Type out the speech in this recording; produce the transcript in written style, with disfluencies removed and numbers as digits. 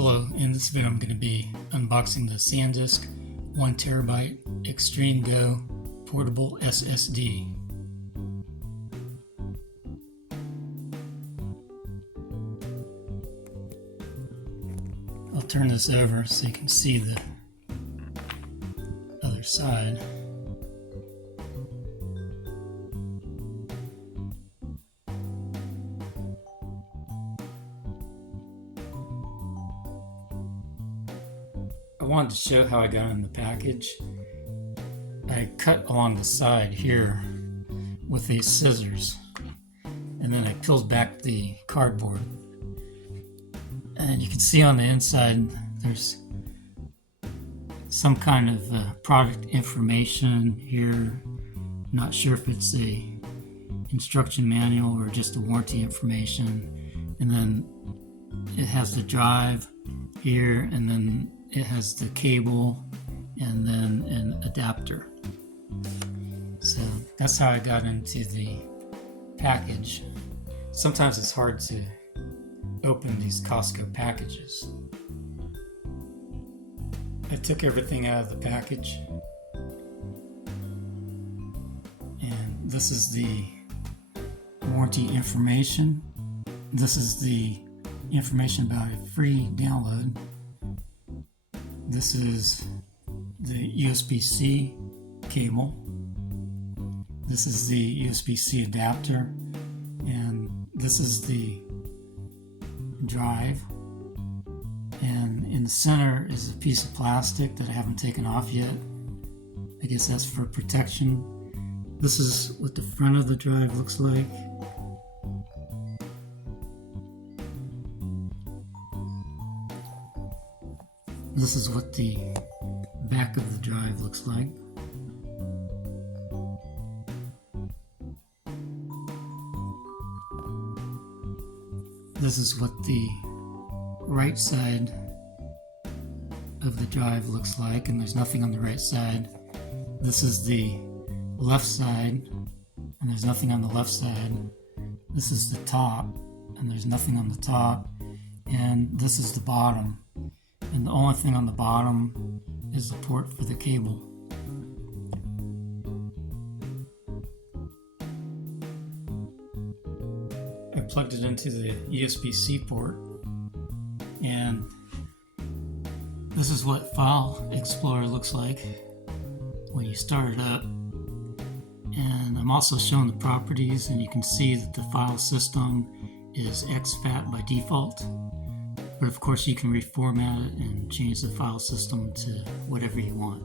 Hello, in this video I'm going to be unboxing the SanDisk 1TB Extreme Go portable SSD. I'll turn this over so you can see the other side. I wanted to show how I got in the package. I cut along the side here with these scissors, and then I peeled back the cardboard. And you can see on the inside there's some kind of product information here. Not sure if it's a instruction manual or just a warranty information. And then it has the drive here, and then it has the cable and then an adapter. So that's how I got into the package. Sometimes it's hard to open these Costco packages. I took everything out of the package, and this is the warranty information. This is the information about a free download. This is the USB-C cable. This is the USB-C adapter, and this is the drive. And in the center is a piece of plastic that I haven't taken off yet. I guess that's for protection. This is what the front of the drive looks like. This is what the back of the drive looks like. This is what the right side of the drive looks like, and there's nothing on the right side. This is the left side, and there's nothing on the left side. This is the top, and there's nothing on the top. And this is the bottom. And the only thing on the bottom is the port for the cable. I plugged it into the USB-C port, and this is what File Explorer looks like when you start it up. And I'm also showing the properties, and you can see that the file system is exFAT by default. But of course you can reformat it and change the file system to whatever you want.